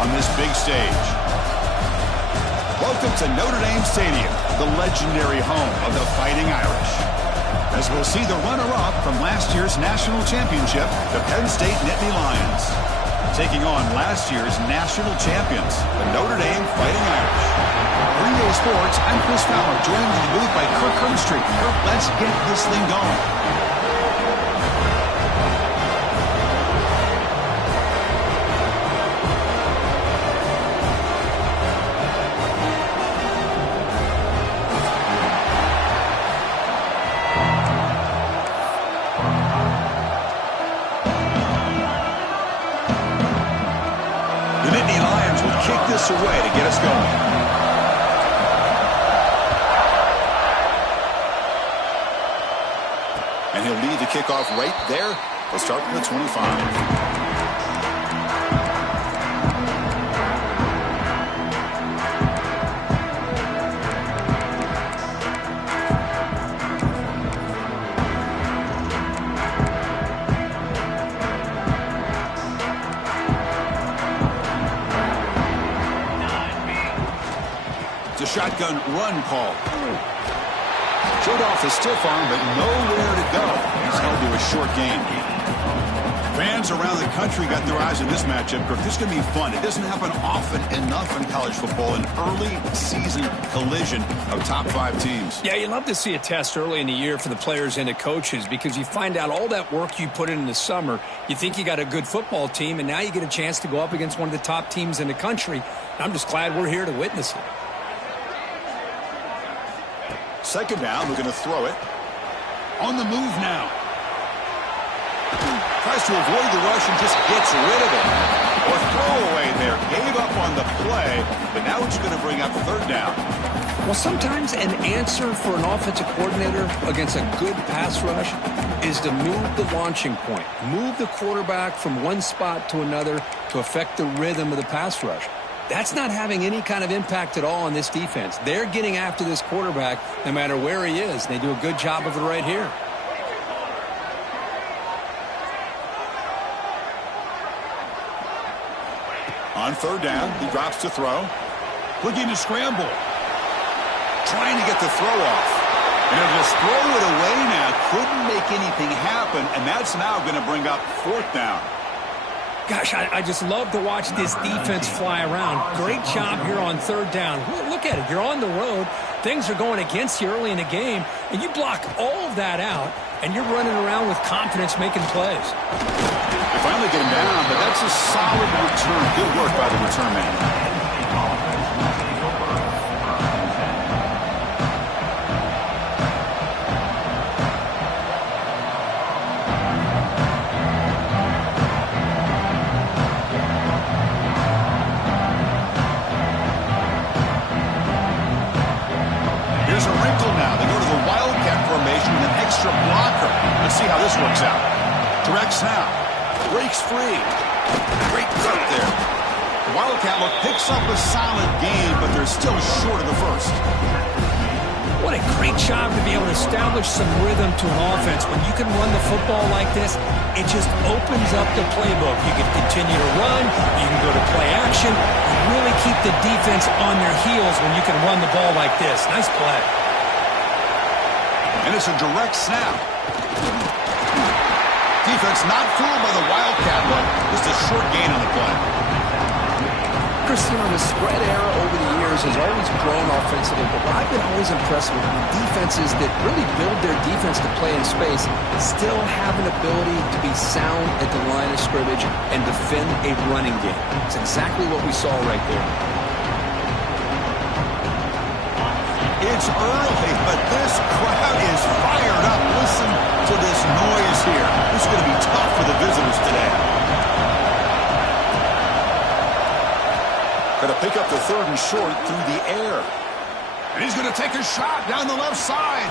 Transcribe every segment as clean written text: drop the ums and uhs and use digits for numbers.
on this big stage. Welcome to Notre Dame Stadium, the legendary home of the Fighting Irish. As we'll see the runner-up from last year's national championship, the Penn State Nittany Lions, taking on last year's national champions, the Notre Dame Fighting Irish. Green Day Sports, I'm Chris Fowler, joined in the booth by Kirk Herbstreit. Kirk, let's get this thing going. Away to get us going. And he'll lead the kickoff right there. We'll start from the 25. Shotgun run call. Showed off the stiff arm, but nowhere to go. He's held to a short gain. Fans around the country got their eyes on this matchup. This is going to be fun. It doesn't happen often enough in college football, an early season collision of top 5 teams. Yeah, you love to see a test early in the year for the players and the coaches because you find out all that work you put in the summer. You think you got a good football team, and now you get a chance to go up against one of the top teams in the country. I'm just glad we're here to witness it. Second down, we're going to throw it. On the move now. Tries to avoid the rush and just gets rid of it. Or throwaway there. Gave up on the play, but now it's going to bring up third down. Well, sometimes an answer for an offensive coordinator against a good pass rush is to move the launching point. Move the quarterback from one spot to another to affect the rhythm of the pass rush. That's not having any kind of impact at all on this defense. They're getting after this quarterback no matter where he is. They do a good job of it right here. On third down, he drops to throw. Looking to scramble. Trying to get the throw off. And he'll just throw it away now. Couldn't make anything happen, and that's now going to bring up fourth down. Gosh, I just love to watch this defense fly around. Great job here on third down. Look at it. You're on the road. Things are going against you early in the game, and you block all of that out, and you're running around with confidence making plays. They finally get him down, but that's a solid return. Good work by the return man. Blocker. Let's see how this works out. Direct snap. Breaks free. Great cut there. The Wildcat look picks up a solid gain, but they're still short of the first. What a great job to be able to establish some rhythm to an offense. When you can run the football like this, it just opens up the playbook. You can continue to run. You can go to play action. You really keep the defense on their heels when you can run the ball like this. Nice play. And it's a direct snap. Defense not fooled by the Wildcat look. Just a short gain on the play. Christian, the spread era over the years has always grown offensively, but what I've been always impressed with defenses that really build their defense to play in space still have an ability to be sound at the line of scrimmage and defend a running game. It's exactly what we saw right there. It's early, but this crowd is fired up. Listen to this noise here. This is going to be tough for the visitors today. Going to pick up the third and short through the air. And he's going to take a shot down the left side.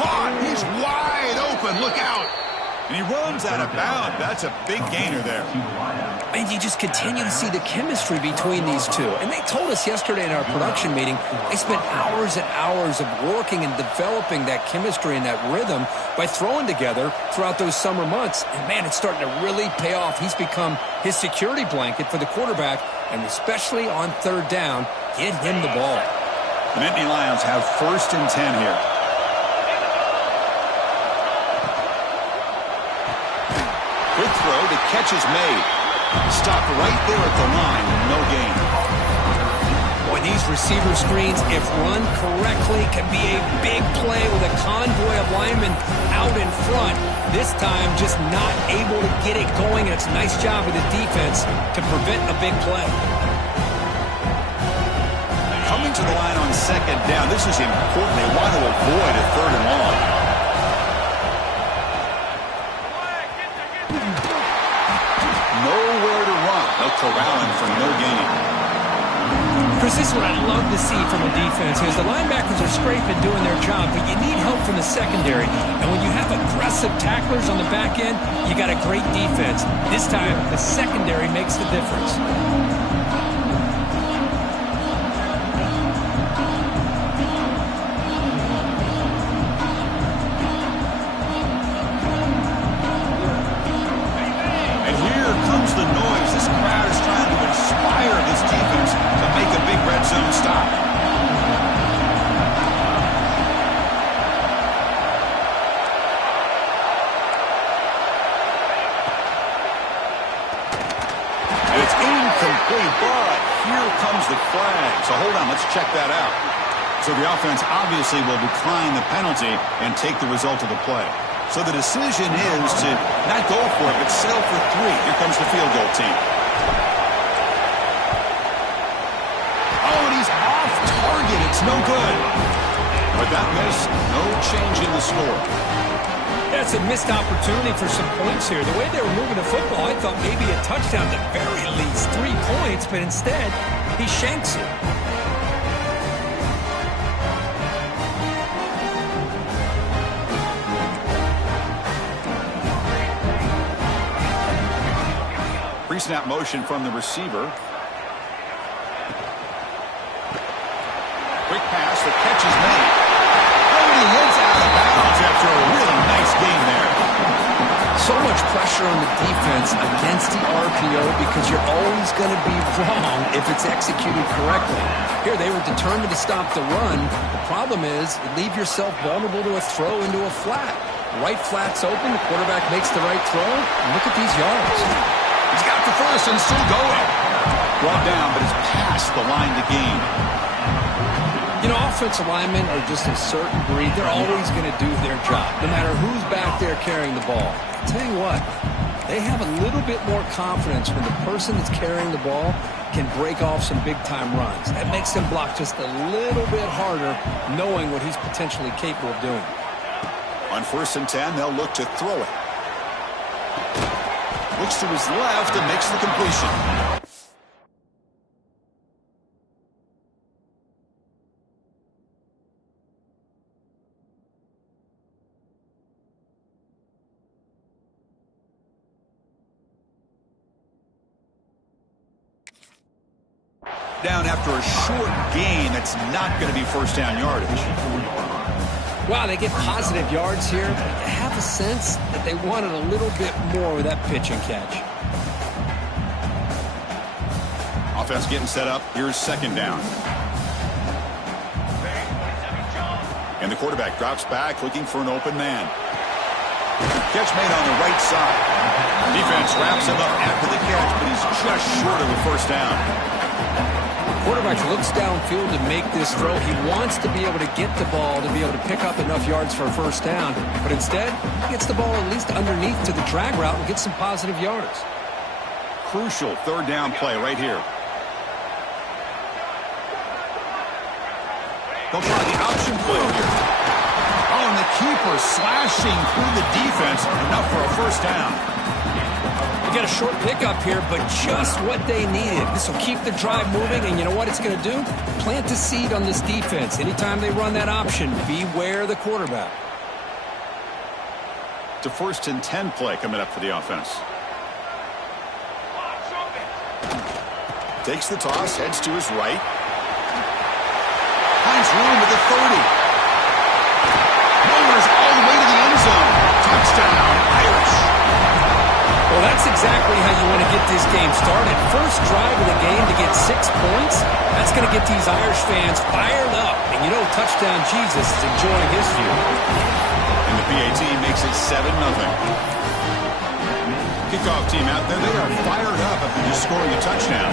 Caught. He's wide open. Look out. And he runs out of bounds. That's a big gainer there. And you just continue to see the chemistry between these two. And they told us yesterday in our production meeting, they spent hours and hours of working and developing that chemistry and that rhythm by throwing together throughout those summer months. And, man, it's starting to really pay off. He's become his security blanket for the quarterback, and especially on third down, get him the ball. The Nittany Lions have 1st and 10 here. Quick throw, the catch is made. Stopped right there at the line, no gain. Boy, these receiver screens, if run correctly, can be a big play with a convoy of linemen out in front. This time, just not able to get it going, and it's a nice job of the defense to prevent a big play. Coming to the line on 2nd down, this is important. They want to avoid a 3rd and long. Nowhere to run. They'll corral him for no gain. Chris, this is what I love to see from a defense is the linebackers are scraping, doing their job, but you need help from the secondary. And when you have aggressive tacklers on the back end, you got a great defense. This time, the secondary makes the difference. So hold on, let's check that out. So the offense obviously will decline the penalty and take the result of the play. So the decision is to not go for it, but settle for 3. Here comes the field goal team. Oh, and he's off target. It's no good. But that miss, no change in the score. That's a missed opportunity for some points here. The way they were moving the football, I thought maybe a touchdown at the very least, 3 points, but instead, he shanks it. Pre-snap motion from the receiver. Quick pass, the catch is made. Oh, he hits out of bounds after a really nice game there. So much pressure on the defense against the RPO because you're always going to be wrong if it's executed correctly. Here, they were determined to stop the run. The problem is you leave yourself vulnerable to a throw into a flat. Right flat's open, the quarterback makes the right throw, and look at these yards. He's got the first and still going. Brought down, but it's past the line to gain. You know, offensive linemen are just a certain breed. They're always going to do their job, no matter who's back there carrying the ball. I'll tell you what, they have a little bit more confidence when the person that's carrying the ball can break off some big-time runs. That makes them block just a little bit harder, knowing what he's potentially capable of doing. On 1st and 10, they'll look to throw it. Looks to his left and makes the completion. Down after a short gain, that's not going to be 1st down yardage. Wow, they get positive yards here, but I have a sense that they wanted a little bit more with that pitch and catch. Offense getting set up. Here's 2nd down. And the quarterback drops back looking for an open man. Catch made on the right side. Defense wraps him up after the catch, but he's just short of the 1st down. Quarterback looks downfield to make this throw. He wants to be able to get the ball to be able to pick up enough yards for a 1st down. But instead, he gets the ball at least underneath to the drag route and gets some positive yards. Crucial 3rd down play right here. They'll try the option play here. Oh, and the keeper slashing through the defense. Enough for a 1st down. Get a short pickup here, but just what they needed. This will keep the drive moving, and you know what it's going to do? Plant a seed on this defense. Anytime they run that option, beware the quarterback. a 1st and 10 play coming up for the offense. Takes the toss, heads to his right. Finds room at the 30. Motors all the way to the end zone. Touchdown, Irish. Well, that's exactly how you want to get this game started. First drive of the game to get 6 points. That's going to get these Irish fans fired up. And you know, touchdown Jesus is enjoying his view. And the PAT makes it 7-0. Kickoff team out there, they are fired up after just scoring a touchdown.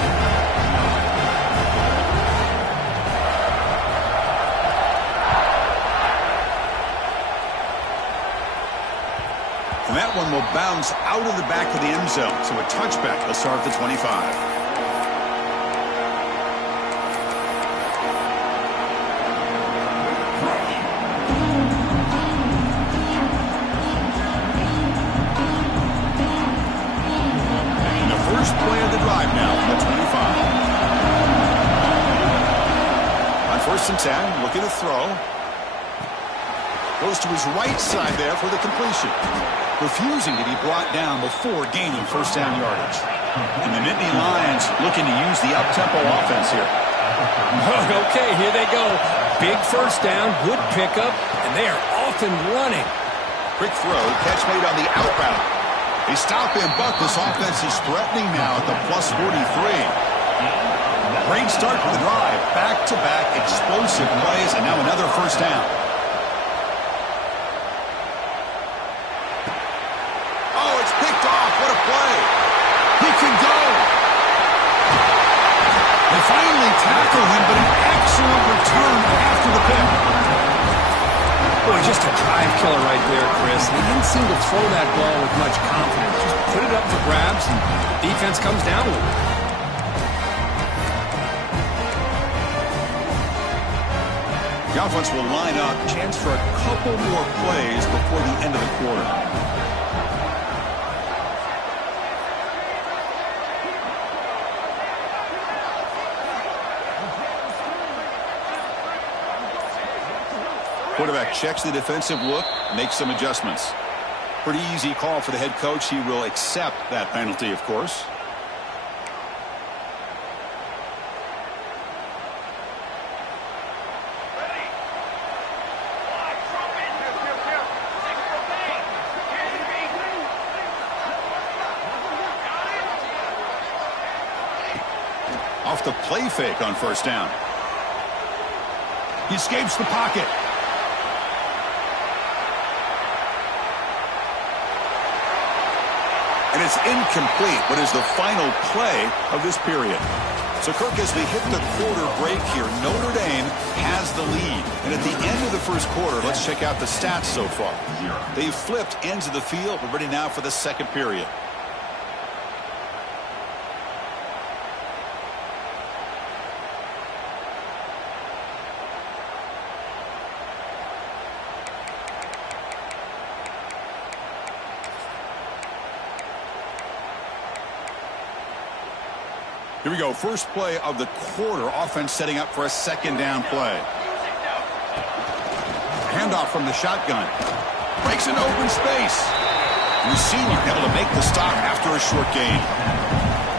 And that one will bounce out of the back of the end zone. So a touchback will start at the 25. Play of the drive now from the 25. On 1st and 10, looking to throw. Goes to his right side there for the completion. Refusing to be brought down before gaining 1st down yardage. And the Nittany Lions looking to use the up-tempo offense here. Okay, here they go. Big 1st down, good pickup, and they are off and running. Quick throw, catch made on the out route. They stop him, but this offense is threatening now at the plus 43. Great start for the drive. Back-to-back explosive plays, and now another 1st down. Oh, it's picked off. What a play. He can go. They finally tackle him, but an excellent return after the pick. Boy, just a drive killer right there, Chris. They didn't seem to throw that ball with much confidence. Just put it up for grabs, and the defense comes down with it. The offense will line up. Chance for a couple more plays before the end of the quarter. Quarterback checks the defensive look, makes some adjustments. Pretty easy call for the head coach. He will accept that penalty, of course. Off the play fake on 1st down. He escapes the pocket. And it's incomplete, but is the final play of this period. So, Kirk, as we hit the quarter break here, Notre Dame has the lead. And at the end of the 1st quarter, let's check out the stats so far. They've flipped ends of the field. We're ready now for the 2nd period. Here we go. First play of the quarter. Offense setting up for a 2nd down play. Handoff from the shotgun. Breaks into open space. The senior able to make the stop after a short gain.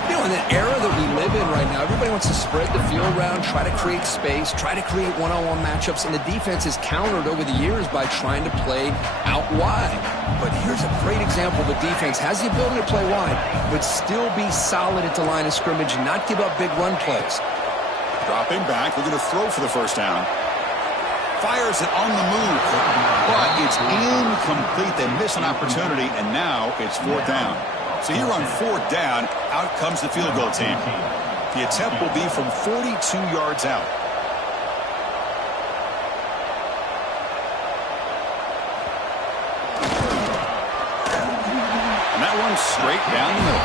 You know, in the era that we live in right now, everybody wants to spread the field around, try to create space, try to create one-on-one matchups, and the defense is countered over the years by trying to play out wide. But here's a great example. The defense has the ability to play wide, but still be solid at the line of scrimmage and not give up big run plays. Dropping back, we're going to throw for the 1st down. Fires it on the move, but it's incomplete. They miss an opportunity, and now it's 4th down. So here on 4th down, out comes the field goal team. The attempt will be from 42 yards out. And that one's straight down the middle.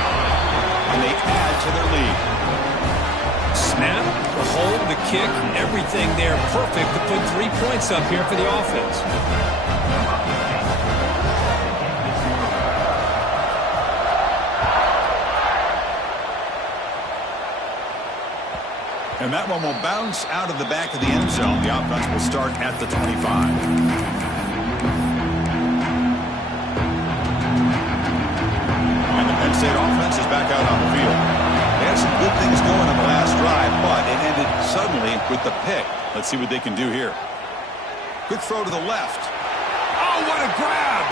And they add to their lead. Snap, the hold, the kick, everything there perfect to put 3 points up here for the offense. And that one will bounce out of the back of the end zone. The offense will start at the 25. State offense is back out on the field. They had some good things going on the last drive, but it ended suddenly with the pick. Let's see what they can do here. Quick throw to the left. Oh, what a grab!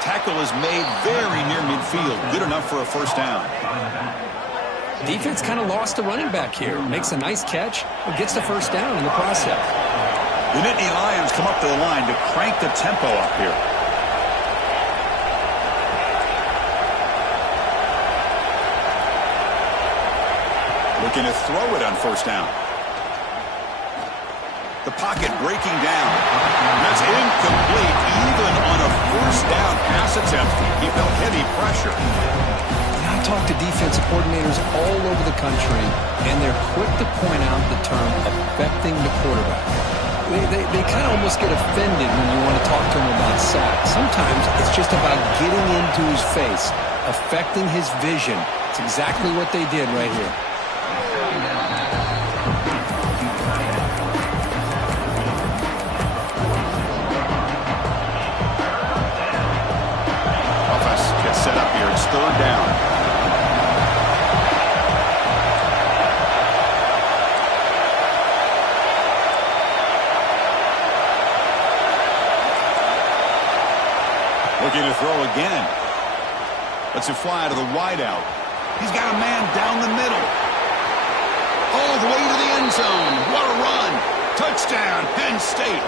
Tackle is made very near midfield. Good enough for a first down. Defense kind of lost the running back here. Makes a nice catch, but gets the first down in the process. The Nittany Lions come up to the line to crank the tempo up here. Looking to throw it on first down. The pocket breaking down. That's incomplete. Even on a first down pass attempt, he felt heavy pressure. I talk to defensive coordinators all over the country, and they're quick to point out the term affecting the quarterback. They kind of almost get offended when you want to talk to them about sacks. Sometimes it's just about getting into his face, affecting his vision. It's exactly what they did right here. Set up here. It's third down. Looking to throw again. Lets it fly to the wideout. He's got a man down the middle. All the way to the end zone. What a run. Touchdown, Penn State.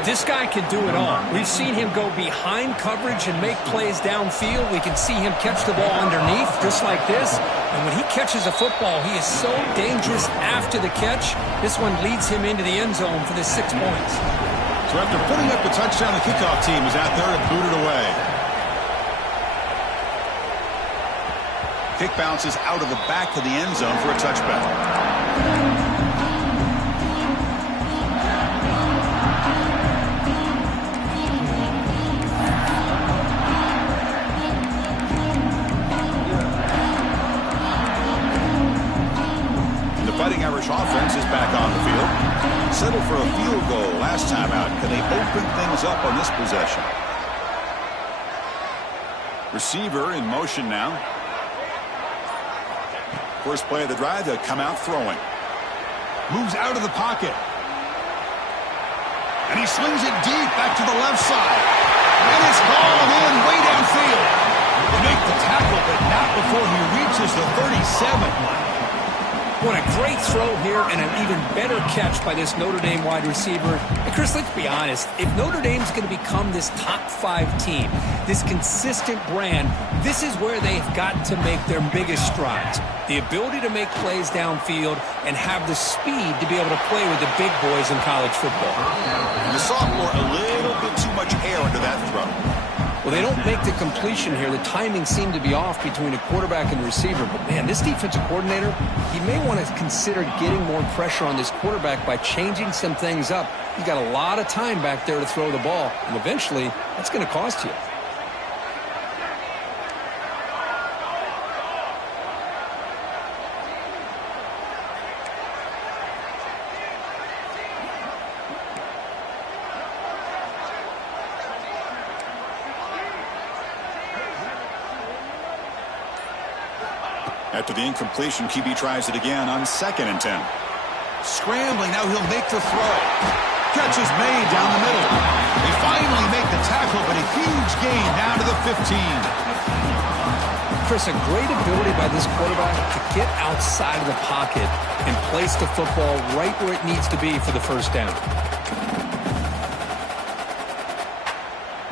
This guy can do it all. We've seen him go behind coverage and make plays downfield. We can see him catch the ball underneath, just like this. And when he catches a football, he is so dangerous after the catch. This one leads him into the end zone for the 6 points. So after putting up a touchdown, the kickoff team is out there to boot it away. Kick bounces out of the back of the end zone for a touchback. Fighting Irish offense is back on the field. Settled for a field goal last time out. Can they open things up on this possession? Receiver in motion now. First play of the drive, they'll come out throwing. Moves out of the pocket. And he slings it deep back to the left side. And it's called in way downfield. They make the tackle, but not before he reaches the 37. What a great throw here and an even better catch by this Notre Dame wide receiver. And Chris, let's be honest. If Notre Dame's going to become this top 5 team, this consistent brand, this is where they've got to make their biggest strides. The ability to make plays downfield and have the speed to be able to play with the big boys in college football. And the sophomore, a little bit too much air under that throw. Well, they don't make the completion here. The timing seemed to be off between a quarterback and receiver. But, man, this defensive coordinator, he may want to consider getting more pressure on this quarterback by changing some things up. He's got a lot of time back there to throw the ball, and eventually that's going to cost you. After the incompletion, QB tries it again on 2nd and 10. Scrambling, now he'll make the throw. Catch is made down the middle. They finally make the tackle, but a huge gain down to the 15. Chris, a great ability by this quarterback to get outside of the pocket and place the football right where it needs to be for the first down.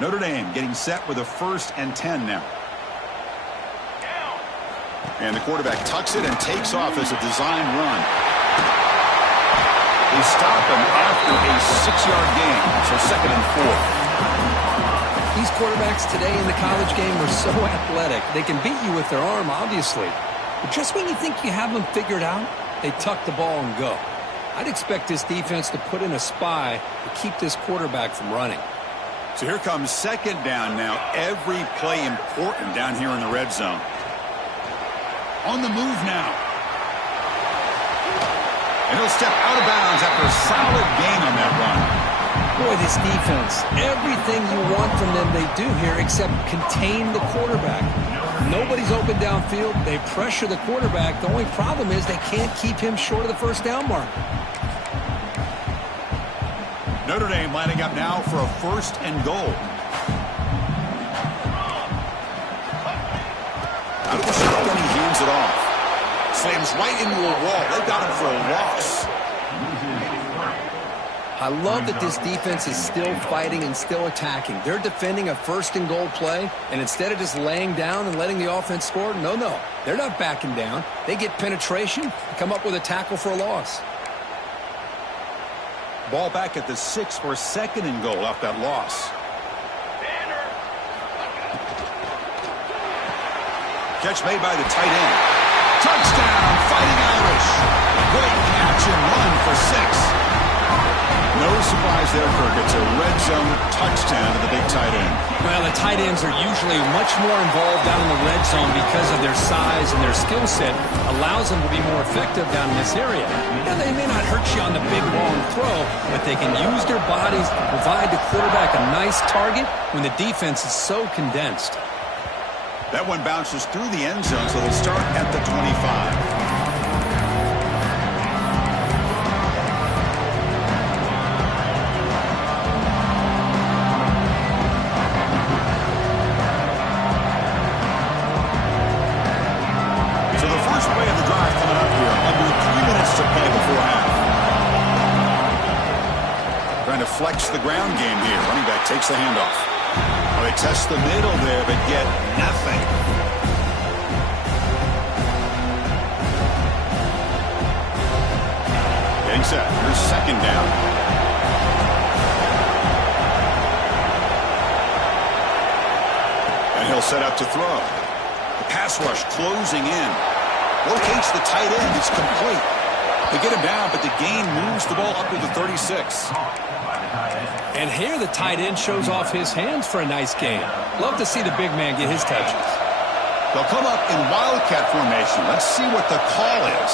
Notre Dame getting set with a 1st and 10 now. And the quarterback tucks it and takes off as a design run. They stop him after a 6-yard gain, so 2nd and 4. These quarterbacks today in the college game are so athletic. They can beat you with their arm, obviously. But just when you think you have them figured out, they tuck the ball and go. I'd expect this defense to put in a spy to keep this quarterback from running. So here comes 2nd down now. Every play important down here in the red zone. On the move now. And he'll step out of bounds after a solid gain on that run. Boy, this defense, everything you want from them they do here except contain the quarterback. Nobody's open downfield. They pressure the quarterback. The only problem is they can't keep him short of the first down mark. Notre Dame lining up now for a 1st and goal. Out of the shotgun, he hands it off. Slams right into a wall. They got him for a loss. I love that this defense is still fighting and still attacking. They're defending a 1st and goal play, and instead of just laying down and letting the offense score, no. They're not backing down. They get penetration and come up with a tackle for a loss. Ball back at the 6 for 2nd and goal off that loss. Catch made by the tight end. Touchdown, Fighting Irish. Great catch and run for 6. No surprise there, Kirk. It's a red zone touchdown to the big tight end. Well, the tight ends are usually much more involved down in the red zone because of their size and their skill set allows them to be more effective down in this area. Now, they may not hurt you on the big, long throw, but they can use their bodies to provide the quarterback a nice target when the defense is so condensed. That one bounces through the end zone, so they'll start at the 25. Flex the ground game here. Running back takes the handoff. Oh, they test the middle there, but get nothing. Getting set. Here's 2nd down. And he'll set up to throw. The pass rush closing in. Locates the tight end. It's complete. They get him down, but the gain moves the ball up to the 36. And here the tight end shows off his hands for a nice gain. Love to see the big man get his touches. They'll come up in wildcat formation. Let's see what the call is.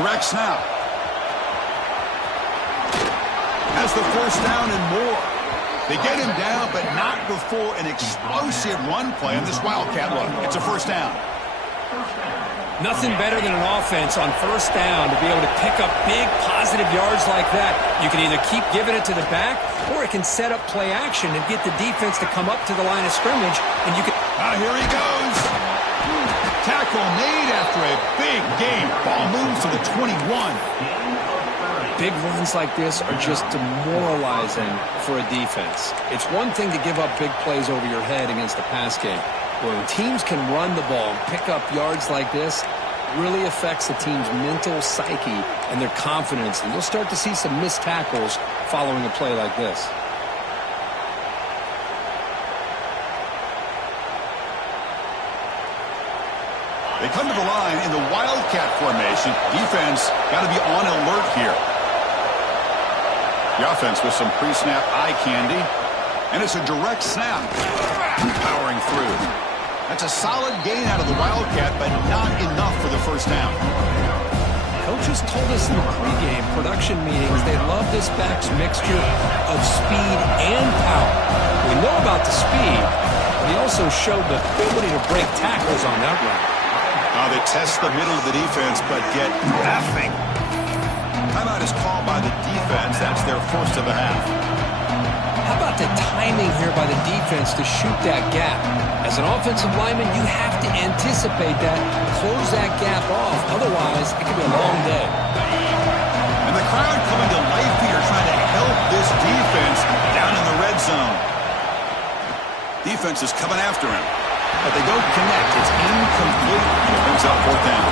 Direct snap. Has the 1st down and more. They get him down, but not before an explosive run play on this wildcat look. It's a 1st down. Nothing better than an offense on 1st down to be able to pick up big positive yards like that. You can either keep giving it to the back, or it can set up play action and get the defense to come up to the line of scrimmage, and you can... Here he goes. Tackle made after a big gain. Ball moves to the 21. Big runs like this are just demoralizing for a defense. It's one thing to give up big plays over your head against the pass game. When teams can run the ball and pick up yards like this, it really affects the team's mental psyche and their confidence. And you'll start to see some missed tackles following a play like this. They come to the line in the wildcat formation. Defense got to be on alert here. The offense with some pre-snap eye candy. And it's a direct snap. Powering through. That's a solid gain out of the wildcat, but not enough for the 1st down. Coaches told us in the pregame production meetings they love this back's mixture of speed and power. We know about the speed, but he also showed the ability to break tackles on that run. They test the middle of the defense, but get nothing. Timeout is called by the defense. That's their 1st of the half. How about the timing here by the defense to shoot that gap? As an offensive lineman, you have to anticipate that, close that gap off. Otherwise, it could be a long day. And the crowd coming to life here, trying to help this defense down in the red zone. Defense is coming after him, but they don't connect. It's incomplete, and it brings up 4th down.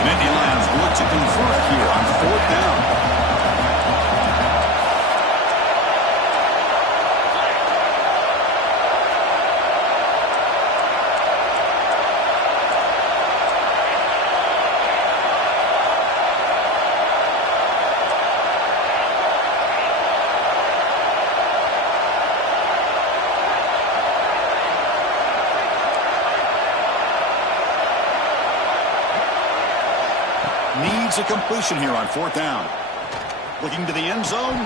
The Nittany Lions look to convert here on 4th down. Needs a completion here on 4th down. Looking to the end zone.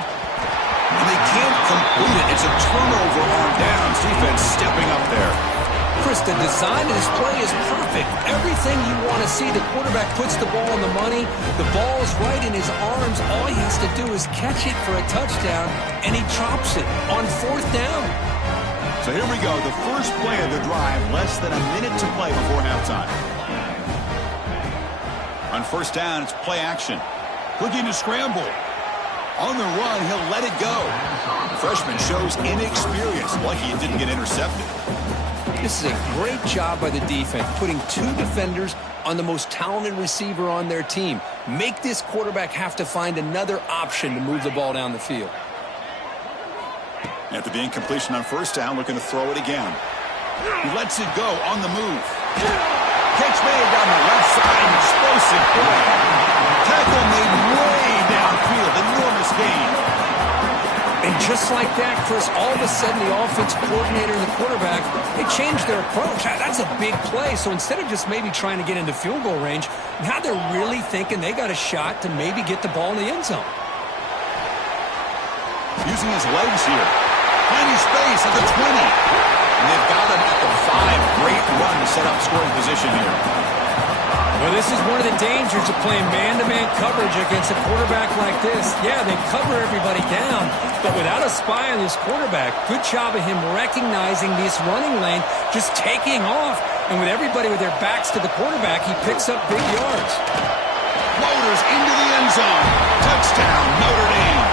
And they can't complete it. It's a turnover on downs. Defense stepping up there. Chris, the design of this play is perfect. Everything you want to see. The quarterback puts the ball on the money. The ball's right in his arms. All he has to do is catch it for a touchdown, and he chops it on 4th down. So here we go. The first play of the drive. Less than a minute to play before halftime. On 1st down, it's play action. Looking to scramble. On the run, he'll let it go. The freshman shows inexperience. Lucky it didn't get intercepted. This is a great job by the defense, putting 2 defenders on the most talented receiver on their team. Make this quarterback have to find another option to move the ball down the field. After the incompletion on 1st down, looking to throw it again. He lets it go on the move. Catch made down the left side, explosive play. Tackle made way downfield, enormous gain. And just like that, Chris, all of a sudden the offense coordinator and the quarterback, they changed their approach. That's a big play. So instead of just maybe trying to get into field goal range, now they're really thinking they got a shot to maybe get the ball in the end zone. Using his legs here. Finding space at the 20. And they've got him at the 5. Great run to set up scoring position here. Well, this is one of the dangers of playing man-to-man coverage against a quarterback like this. Yeah, they cover everybody down, but without a spy on this quarterback, good job of him recognizing this running lane, just taking off. And with everybody with their backs to the quarterback, he picks up big yards. Motors into the end zone. Touchdown, Notre Dame.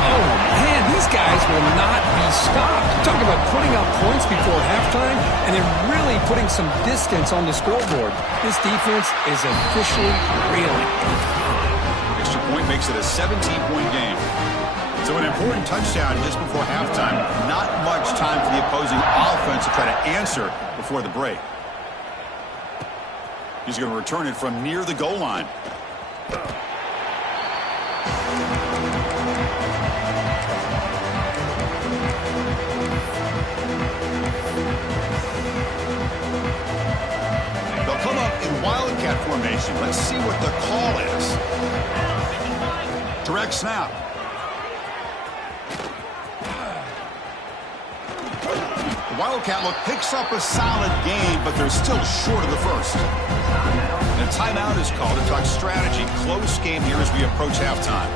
Oh, man, these guys will not be stopped. Talking about putting up points before halftime, and then really putting some distance on the scoreboard. This defense is officially reeling. Extra point makes it a 17-point game. So an important touchdown just before halftime. Not much time for the opposing offense to try to answer before the break. He's going to return it from near the goal line. Wildcat formation. Let's see what the call is. Direct snap. The Wildcat look picks up a solid gain, but they're still short of the first. And a timeout is called to talk strategy. Close game here as we approach halftime.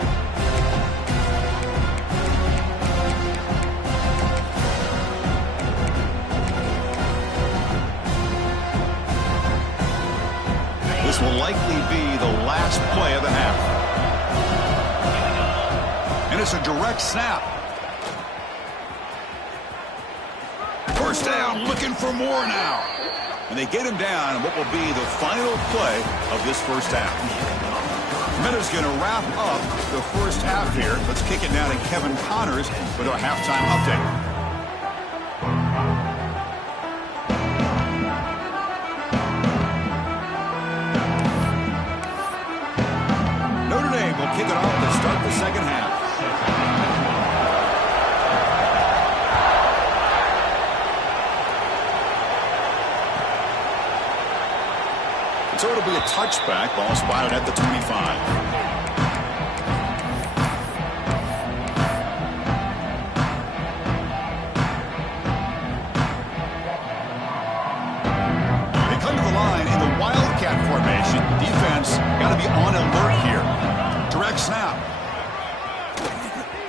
This will likely be the last play of the half. And it's a direct snap. First down, looking for more now. And they get him down in what will be the final play of this first half. Meadows going to wrap up the first half here. Let's kick it now to Kevin Connors with our halftime update. Kick it off to start the second half. So it'll be a touchback. Ball spotted at the 25. They come to the line in the Wildcat formation. Defense got to be on alert here. Direct snap.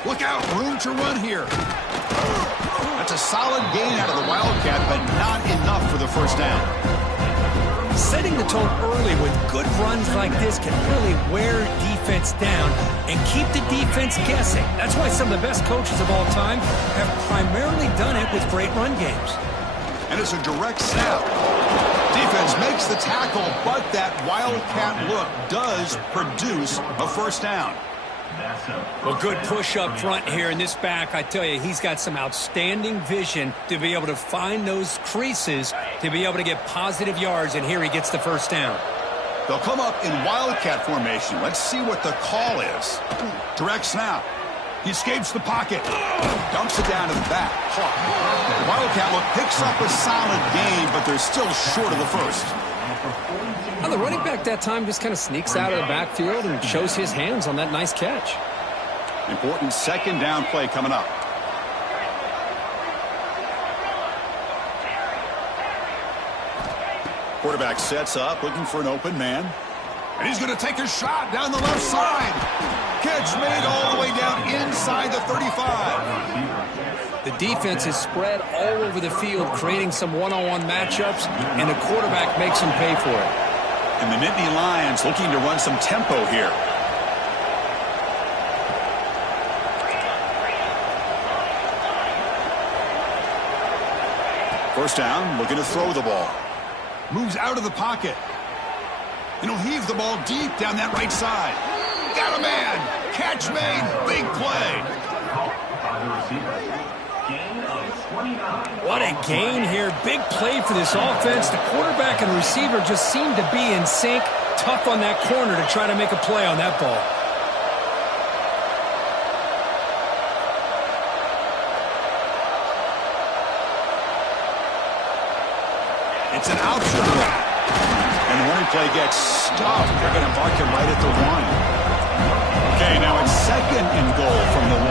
Look out, room to run here. That's a solid gain out of the Wildcat, but not enough for the first down. Setting the tone early with good runs like this can really wear defense down and keep the defense guessing. That's why some of the best coaches of all time have primarily done it with great run games. And it's a direct snap. Defense makes the tackle, but that Wildcat look does produce a first down. Well, good push up front here in this back. I tell you, he's got some outstanding vision to be able to find those creases, to be able to get positive yards, and here he gets the first down. They'll come up in Wildcat formation. Let's see what the call is. Direct snap. He escapes the pocket. Dumps it down to the back. The Wildcat look picks up a solid gain, but they're still short of the first. Well, the running back that time just kind of sneaks out of the backfield and shows his hands on that nice catch. Important second down play coming up. Quarterback sets up, looking for an open man. And he's going to take a shot down the left side. Catch made all the way down inside the 35. The defense is spread all over the field, creating some one-on-one matchups, and the quarterback makes them pay for it. And the Nittany Lions looking to run some tempo here. First down, looking to throw the ball. Moves out of the pocket. And he'll heave the ball deep down that right side. Got a man. Catch made. Big play. What a gain here. Big play for this offense. The quarterback and receiver just seem to be in sync. Tough on that corner to try to make a play on that ball. It's an option. And the running play gets stopped. They're going to mark it right at the 1. Okay, now it's second and goal from the 1.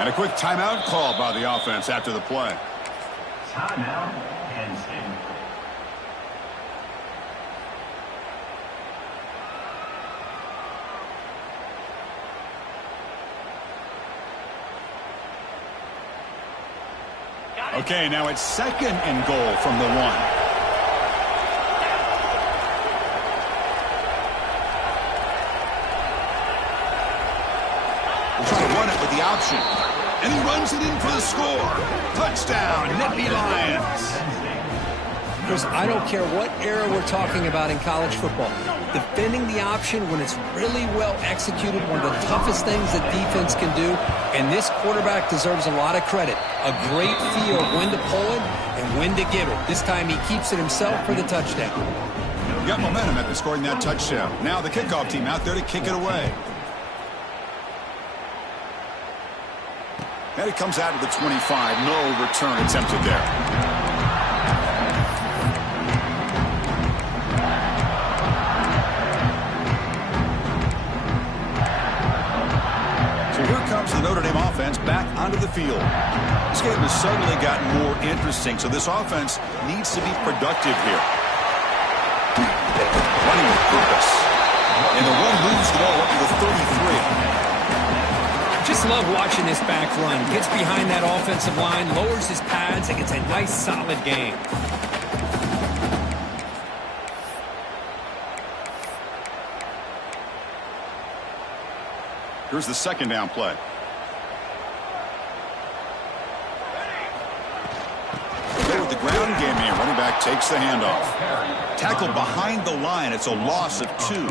And a quick timeout call by the offense after the play. Timeout, Penn State. Okay, now it's second and goal from the 1. We'll try to run it with the option. And he runs it in for the score. Touchdown, Nittany Lions. Chris, I don't care what era we're talking about in college football. Defending the option when it's really well executed, one of the toughest things that defense can do. And this quarterback deserves a lot of credit. A great feel of when to pull it and when to give it. This time he keeps it himself for the touchdown. We got momentum after scoring that touchdown. Now the kickoff team out there to kick it away. And it comes out of the 25. No return attempted there. Comes the Notre Dame offense back onto the field. This game has suddenly gotten more interesting, so this offense needs to be productive here. Running with purpose. And the run moves the ball up to the 33. Just love watching this back run. Gets behind that offensive line, lowers his pads, and gets a nice solid gain. Here's the second down play. Go with the ground game here. Running back takes the handoff. Tackled behind the line. It's a loss of 2.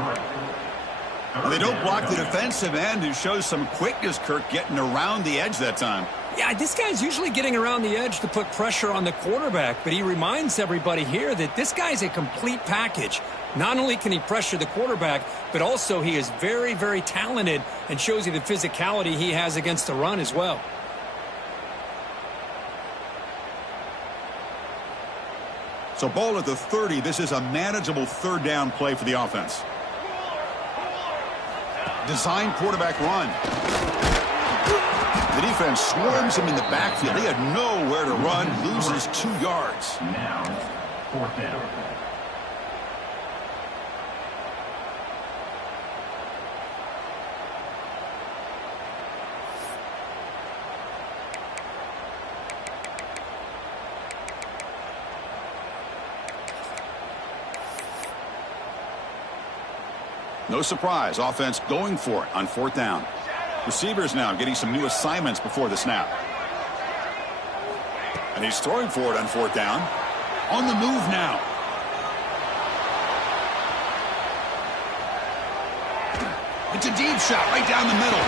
And they don't block the defensive end, who shows some quickness, Kirk, getting around the edge that time. Yeah, this guy's usually getting around the edge to put pressure on the quarterback, but he reminds everybody here that this guy's a complete package. Not only can he pressure the quarterback, but also he is very, very talented and shows you the physicality he has against the run as well. So ball at the 30. This is a manageable third down play for the offense. Design quarterback run. The defense swarms him in the backfield. He had nowhere to run, loses 2 yards. Now, fourth down. No surprise, offense going for it on fourth down. Receivers now getting some new assignments before the snap. And he's throwing for it on fourth down. On the move now. It's a deep shot right down the middle.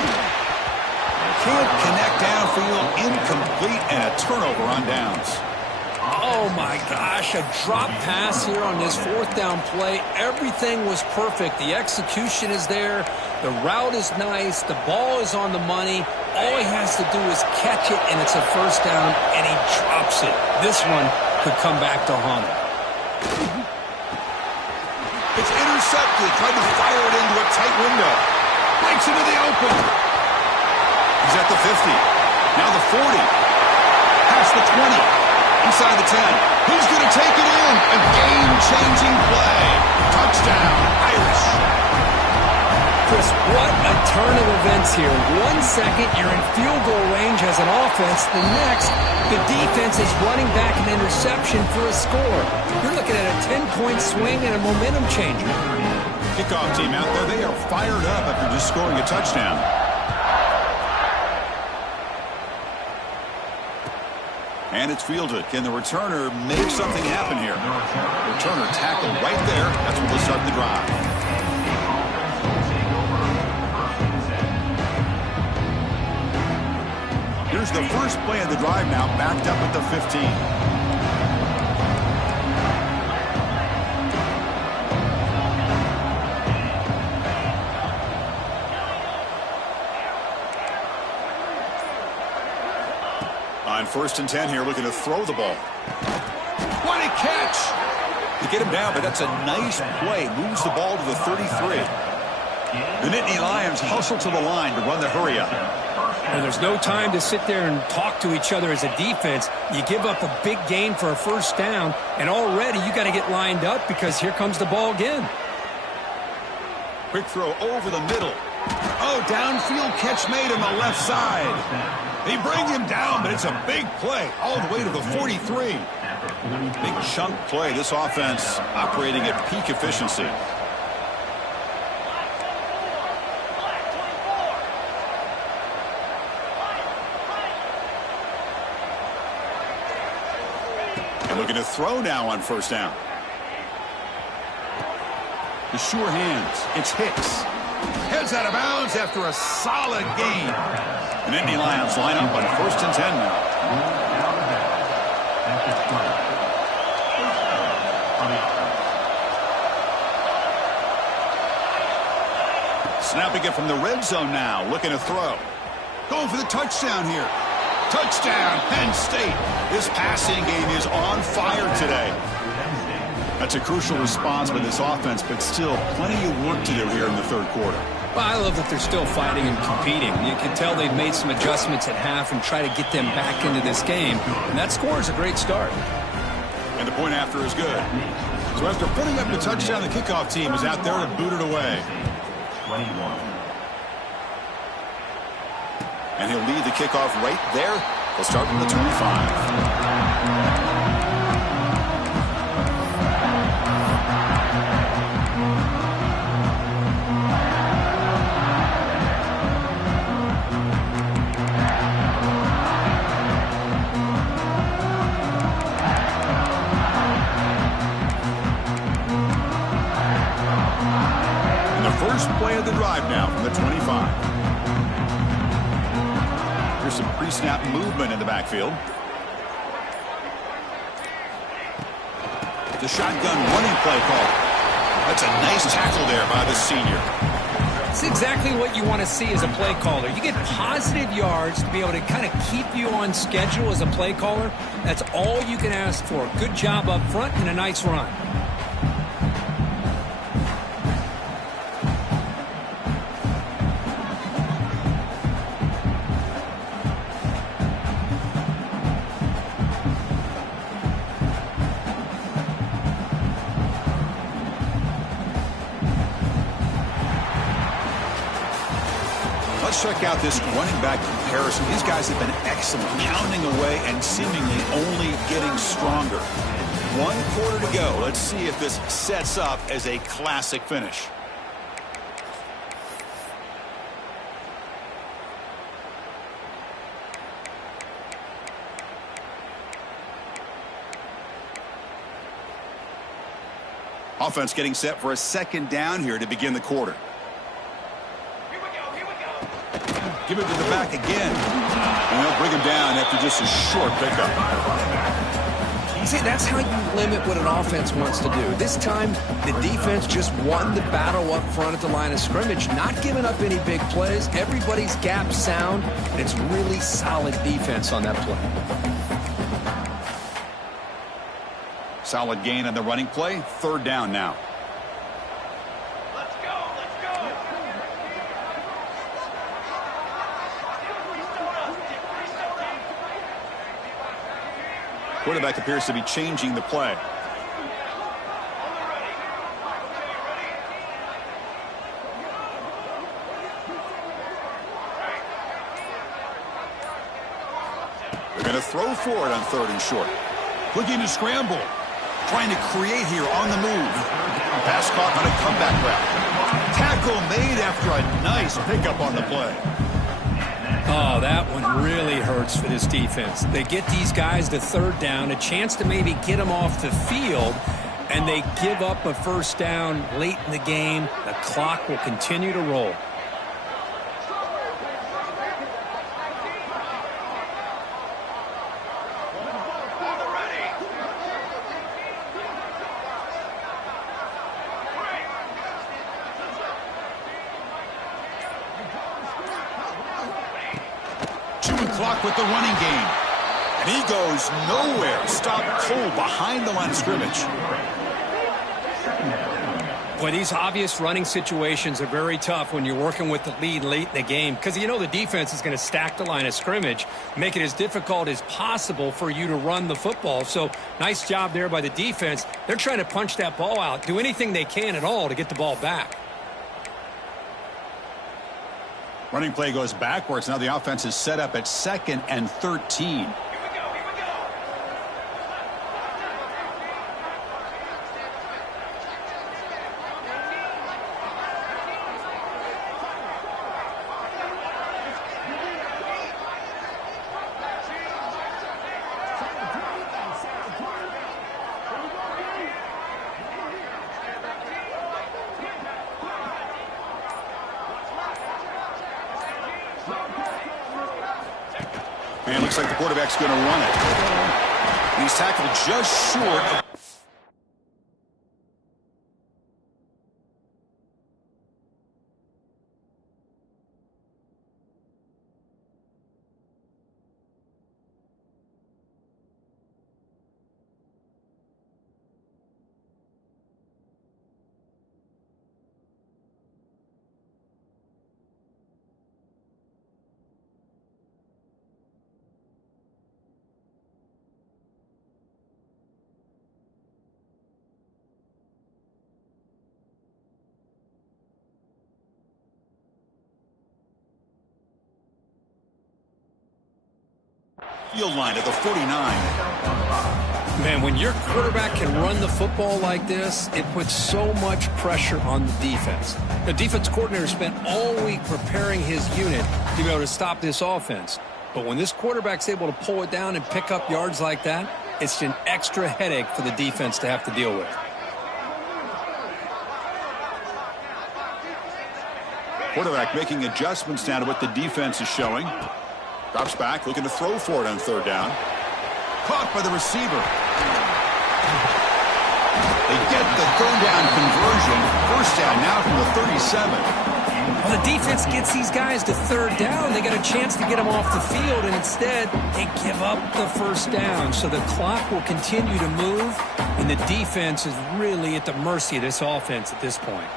Can't connect downfield, incomplete, and a turnover on downs. Oh my gosh, a drop pass here on this fourth down play. Everything was perfect. The execution is there. The route is nice. The ball is on the money. All he has to do is catch it, and it's a first down, and he drops it. This one could come back to haunt him. It's intercepted, trying to fire it into a tight window. Breaks into the open. He's at the 50. Now the 40. Past the 20. Inside the 10. He's going to take it in. A game-changing play. Touchdown, Irish. Chris, what a turn of events here. 1 second, you're in field goal range as an offense. The next, the defense is running back an interception for a score. You're looking at a 10-point swing and a momentum changer. Kickoff team out there, they are fired up after just scoring a touchdown. And it's fielded. Can the returner make something happen here? Returner tackled right there. That's what will start the drive. Here's the first play of the drive now, backed up at the 15. On 1st and 10 here, looking to throw the ball. What a catch! To get him down, but that's a nice play. Moves the ball to the 33. The Nittany Lions hustle to the line to run the hurry-up. And there's no time to sit there and talk to each other as a defense. You give up a big gain for a first down, and already you got to get lined up because here comes the ball again. Quick throw over the middle. Oh, downfield catch made on the left side. They bring him down, but it's a big play all the way to the 43. Big chunk play. This offense operating at peak efficiency. And looking to throw now on 1st down. The sure hands. It's Hicks. Heads out of bounds after a solid gain. And Nittany Lions line up on 1st and 10 now. Snapping it from the red zone now. Looking to throw. Going for the touchdown here. Touchdown, Penn State. This passing game is on fire today. That's a crucial response by this offense, but still plenty of work to do here in the 3rd quarter. Well, I love that they're still fighting and competing. You can tell they've made some adjustments at half and try to get them back into this game. And that score is a great start. And the point after is good. So after putting up the touchdown, the kickoff team is out there to boot it away. 21. And he'll lead the kickoff right there. He'll start from the 25. First play of the drive now from the 25. Here's some pre-snap movement in the backfield. The shotgun running play call. That's a nice tackle there by the senior. It's exactly what you want to see as a play caller. You get positive yards to be able to kind of keep you on schedule as a play caller. That's all you can ask for. Good job up front and a nice run. Let's check out this running back comparison. These guys have been excellent, pounding away and seemingly only getting stronger. 1 quarter to go. Let's see if this sets up as a classic finish. Offense getting set for a 2nd down here to begin the quarter. Give it to the back again. And they'll bring him down after just a short pickup. See, that's how you limit what an offense wants to do. This time, the defense just won the battle up front at the line of scrimmage, not giving up any big plays. Everybody's gap sound, and it's really solid defense on that play. Solid gain on the running play. Third down now. Let's go, let's go. Quarterback appears to be changing the play. They're going to throw for it on third and short. Looking to scramble. Trying to create here on the move. Pass caught on a comeback route. Tackle made after a nice pickup on the play. Oh, that one really hurts for this defense. They get these guys to third down, a chance to maybe get them off the field, and they give up a first down late in the game. The clock will continue to roll. Clock with the running game. And he goes nowhere. Stopped cold behind the line of scrimmage. Boy, these obvious running situations are very tough when you're working with the lead late in the game, because you know the defense is going to stack the line of scrimmage, make it as difficult as possible for you to run the football. So nice job there by the defense. They're trying to punch that ball out, do anything they can at all to get the ball back. Running play goes backwards. Now the offense is set up at 2nd and 13. And looks like the quarterback's going to run it. He's tackled just short of... field line at the 49. Man, when your quarterback can run the football like this, it puts so much pressure on the defense. The defense coordinator spent all week preparing his unit to be able to stop this offense. But when this quarterback's able to pull it down and pick up yards like that, it's an extra headache for the defense to have to deal with. Quarterback making adjustments now to what the defense is showing. Drops back, looking to throw for it on third down. Caught by the receiver. They get the third down conversion. First down now from the 37. Well, the defense gets these guys to third down. They got a chance to get them off the field, and instead they give up the first down. So the clock will continue to move, and the defense is really at the mercy of this offense at this point.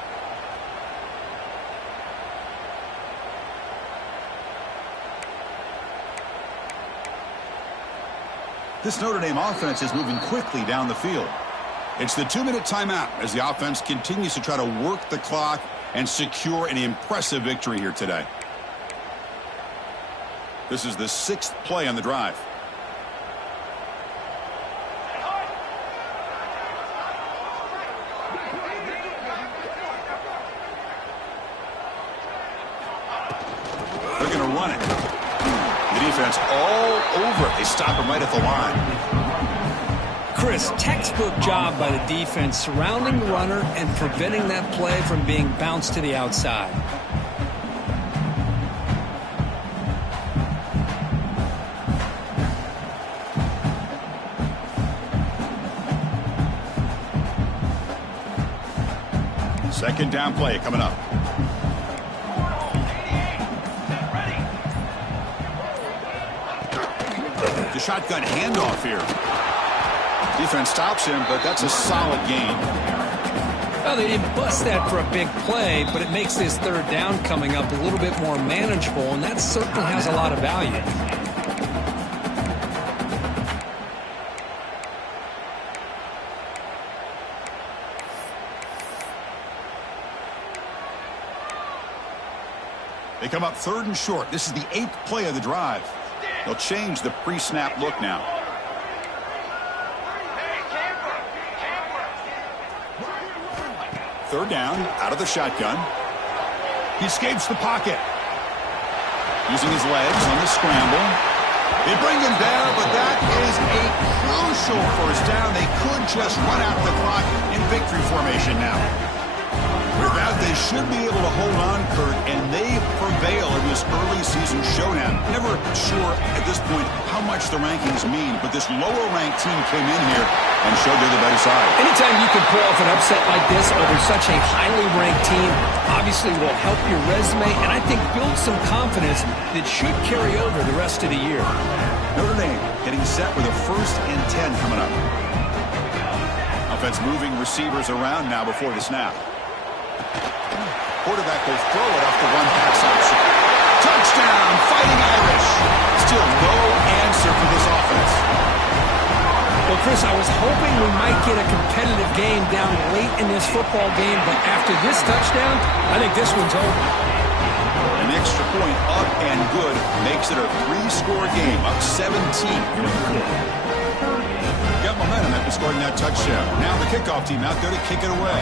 This Notre Dame offense is moving quickly down the field. It's the 2-minute timeout as the offense continues to try to work the clock and secure an impressive victory here today. This is the 6th play on the drive. They're going to run it. The defense all over it. They stop him right at the line. Chris, textbook job by the defense surrounding the runner and preventing that play from being bounced to the outside. Second down play coming up. The shotgun handoff here. Defense stops him, but that's a solid gain. Well, they didn't bust that for a big play, but it makes this third down coming up a little bit more manageable, and that certainly has a lot of value. They come up third and short. This is the 8th play of the drive. They'll change the pre-snap look now. Third down, out of the shotgun. He escapes the pocket. Using his legs on the scramble. They bring him down, but that is a crucial first down. They could just run out the clock in victory formation now. With that, they should be able to hold on, Kurt, and they prevail in this early season showdown. Never sure at this point how much the rankings mean, but this lower-ranked team came in here and showed they're the better side. Anytime you can pull off an upset like this over such a highly ranked team, obviously will help your resume, and I think build some confidence that should carry over the rest of the year. Notre Dame getting set with a 1st and 10 coming up. Offense moving receivers around now before the snap. Quarterback will throw it off the one pass option. Touchdown, Fighting Irish. Still no answer for this offense. Well, Chris, I was hoping we might get a competitive game down late in this football game, but after this touchdown, I think this one's over. An extra point up and good makes it a 3-score game, up 17 in the quarter. Got momentum after scoring that touchdown. Now the kickoff team out there to kick it away.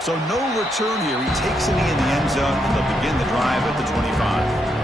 So no return here. He takes a knee in the end zone, and they'll begin the drive at the 25.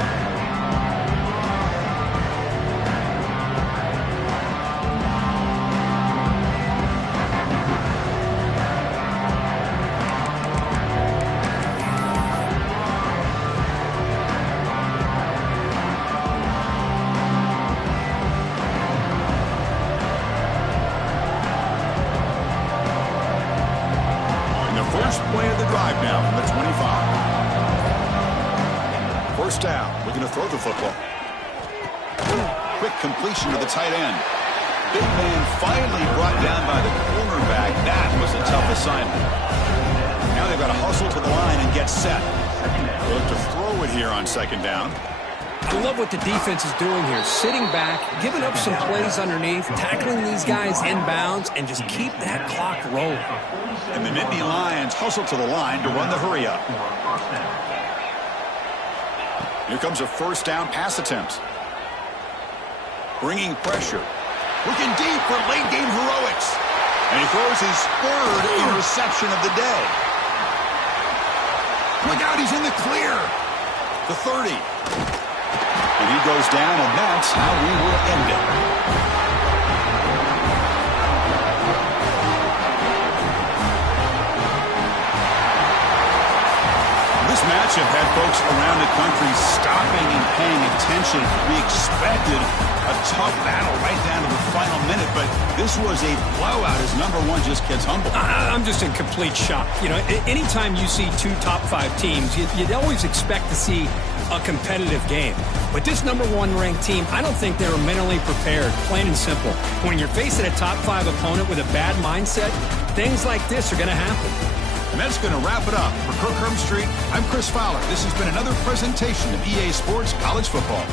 Play of the drive now from the 25. First down. Looking to throw the football. Quick completion to the tight end. Big man finally brought down by the cornerback. That was a tough assignment. Now they've got to hustle to the line and get set. They look to throw it here on second down. I love what the defense is doing here. Sitting back, giving up some plays underneath, tackling these guys inbounds, and just keep that clock rolling. And the Nittany Lions hustle to the line to run the hurry up. Here comes a first down pass attempt. Bringing pressure. Looking deep for late game heroics. And he throws his 3rd interception of the day. Look out, he's in the clear. The 30. And he goes down, and that's how we will end it. This matchup had folks around the country stopping and paying attention. We expected a tough battle right down to the final minute, but this was a blowout as number 1 just gets humbled. I'm just in complete shock. You know, anytime you see 2 top 5 teams, you'd always expect to see a competitive game. But this number 1 ranked team, I don't think they were mentally prepared, plain and simple. When you're facing a top 5 opponent with a bad mindset, things like this are going to happen. And that's going to wrap it up. For Kirk Street, I'm Chris Fowler. This has been another presentation of EA Sports College Football.